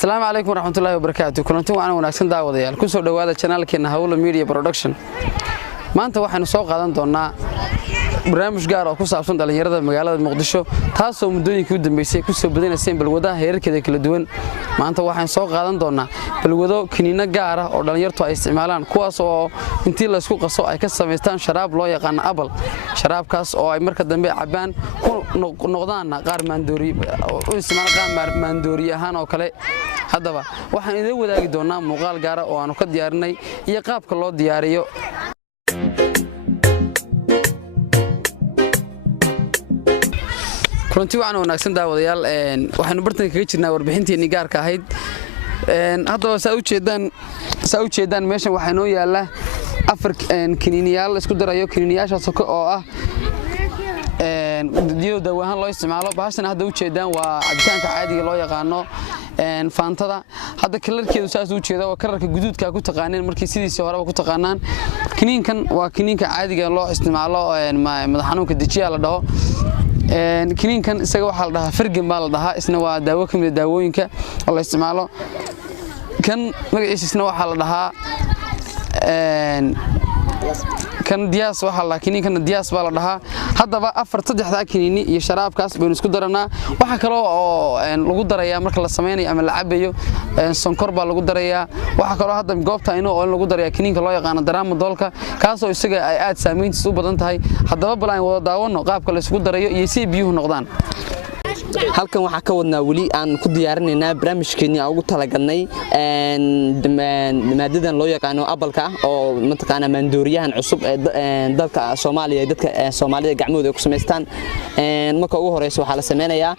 السلام عليكم ورحمة الله وبركاته. كلنتي وأنا وناكسن داوديال كسر دوادا channel كنا هولا ميديا برودكشن. ما أنت واحد نسوق قادن دونا برنامج gaar oo ku saabsan dhalinyarada magaalada Muqdisho taasoo muddooyinkii u dambeysay ku soo badinayeen balwadaha heerarkeeda kala duwan maanta waxaan soo qaadan doonaa balwado kiniina gaar ah oo dhalinyartu ay isticmaalaan kuwaas oo intii la isku qaso ay ka sameystaan sharaab loo yaqaan apple sharaabkaas oo ay marka dambe cabaan ku noqdaan qaar maandoori oo isticmaalaan maandoori ahaan oo kale haddaba waxaan idin wadaagi doonaa muuqaal gaar ah oo aanu ka diyaarinay iyo qaabka loo diyaariyo كنتي وأنا وناكسن داوديال وحنا برتنا كجينا وربحنتي نجار كهيد هذا سأوي شيدان ماشان وحنو يلا أفرق كنينيال اسكو درايو كنينياش أسوق ديو دوّهان الله يستعمله بحسنا هذا وشيدان وعبتان كعادي الله يقانو فانتدا هذا كلر كده ساس وشيدا وكرر كجدود كأكو تقانين مركز سيدي سوارا وكو تقانان كنين كان وكنين كعادي الله استعمله ما مدحنون كديشي على ده كنين كان isaga waxa la dhahaa firgin baa la dhahaa isna waa daawo kamid daawooyinka oo la isticmaalo kan magaciisna waxa la dhahaa kan diyaas waxa la kiniin kan diyaas baa la dhahaa hadaba afar saddexda kiniini iyo sharaabkaas baynu isku daranaa waxa kale oo lagu darayaa marka la sameeyo ama la cabayo sonkor baa lagu darayaa waxa kale oo hadda goobta inoo lagu darayaa kiniinka loo yaqaan daraama doolka kaas oo isaga ay aad saameyntiisu u badan tahay hadaba balaan wada daawano qaabka la isku darayo iyo si biyuhu noqdaan halkan waxa ka wadnaa wali aan ku diyaarinayna barnaamijkeena ugu talagalnay maadadan loo yaqaan apple-ka oo mataqaana maandooriyahan cusub ee dalka Soomaaliya dadka Soomaalida gacmahooda ku sameystaan marka ugu horeyso waxa la sameeyaa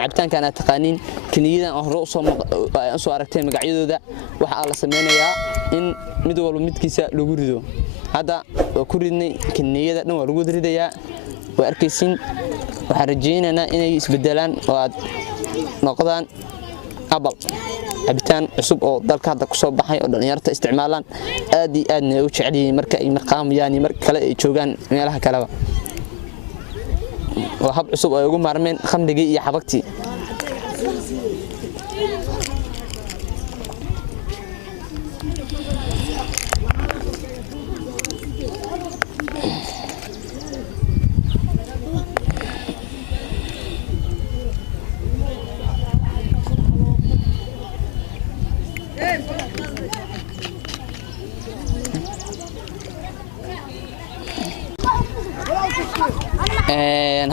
cabitaanka aan taqaanin kiniyadan hore u soo aragtay magacyadooda waxa la sameeyaa in mid walba midkiisa lagu rido hada ku ridnay kiniyada dhan waa lagu ridayaa waa arkaysin waxaan rajaynaynaa inay isbedelaan oo aad noqdaan apple cabitaan cusub oo dalka hadda ku soo baxay oo dhalinyarta isticmaalaan aad iyo aadna u jecel yihiin marka ay marqaamayaan marka kale ay joogaan meelaha kale waa hab cusub oo ugu maarmeen khamriga iyo xabagtii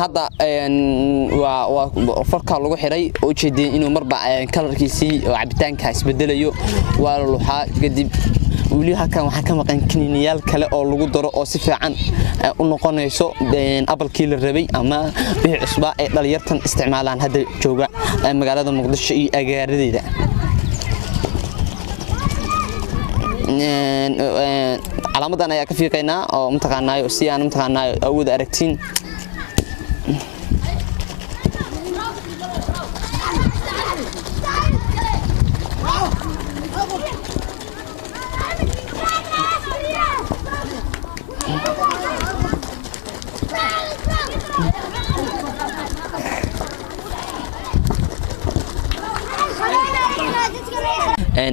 هذا وفرق لغو حيري oo jeedin inuu marba kalarkiisii oo cabitaanka isbedelayo waa luuxa kadib wali halkan waxa ka maqan kiniiniyaal kale oo lagu daro oo si fiican u noqonayso apple-kii la rabay ama wixii cusba ay dhalinyartan isticmaalaan hadda jooga magaalada Muqdisho iyo agaaradeeda calaamadan ayaa ka fiiqaynaa oo mutaqaanayo si aan mutaqaanayo awood aragtiin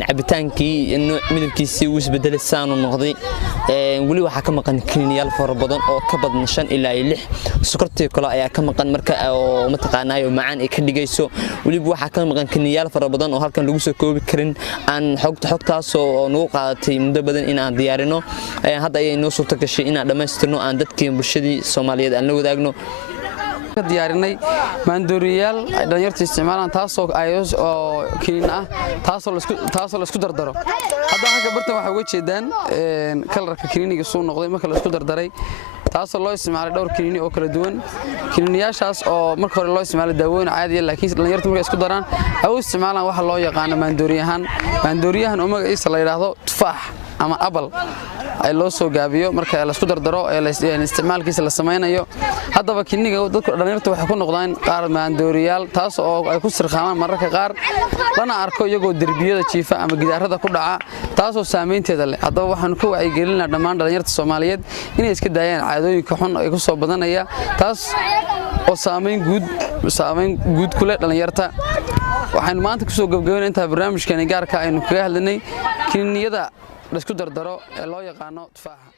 cabitaankii midabkiisii uu isbedelay saan u noqday wali waxa ka maqan kiniyaal fara badan oo ka badan 5 ilaa 6 sokortii kale ayaa ka maqan marka oo mataqaanayo macaan ay ka dhigayso wali waxa ka maqan kiniyaal fara badan oo halkan lagu soo koobi karin aan xogtaas oo nagu qaadatay muddo badan in aan diyaarino hadda ay noo suurto gashay in aan dhameystirno aan dadkii bulshadii Soomaaliyeed aan la wadaagno diyaarinay maandooriyaal dhalinyarta isticmaalaan taasoo ayos oo kiniin ah taasoo la isku dardaro hadda halka bartan waxa uga jeedaan kalarka kiniiniga soo noqday marka la isku dardaray taasoo loo isticmaalay dhowr kiniini oo kala duwan kiniiniyaashaas oo marka hore loo isticmaalay daawooyin caadi ah laakiin dhalinyarta markay isku daraan ay u isticmaalaan waxa loo yaqaan maandooriyahan oo magaciisa la yiraahdo tufaax ama apple ay loo soo gaabiyo marka la isku dardaro ee isticmaalkiisa la sameeyo hadaba kiniiniga dadka dhalinyarta waxay ku noqdaan qaar maandooriyaal taas oo ay ku sirqaamaan mararka qaar lana arko iyagoo derbiyada jiifa ama gidaarada ku dhaca taasoo saameynteeda leh hadaba waxaan ku wacyigelinaa dhammaan dhalinyarta Soomaaliyeed inay iska daayaan caadooyinka xun ee ku soo badanaya taas oo saameyn guud ku leh dhalinyarta waxaan maanta ku soo gabagabeynaa inta barnaamijkan gaarka aynu kaga hadlanay kiniiniyada la isku dardaro ee loo yaqaan tufaaxa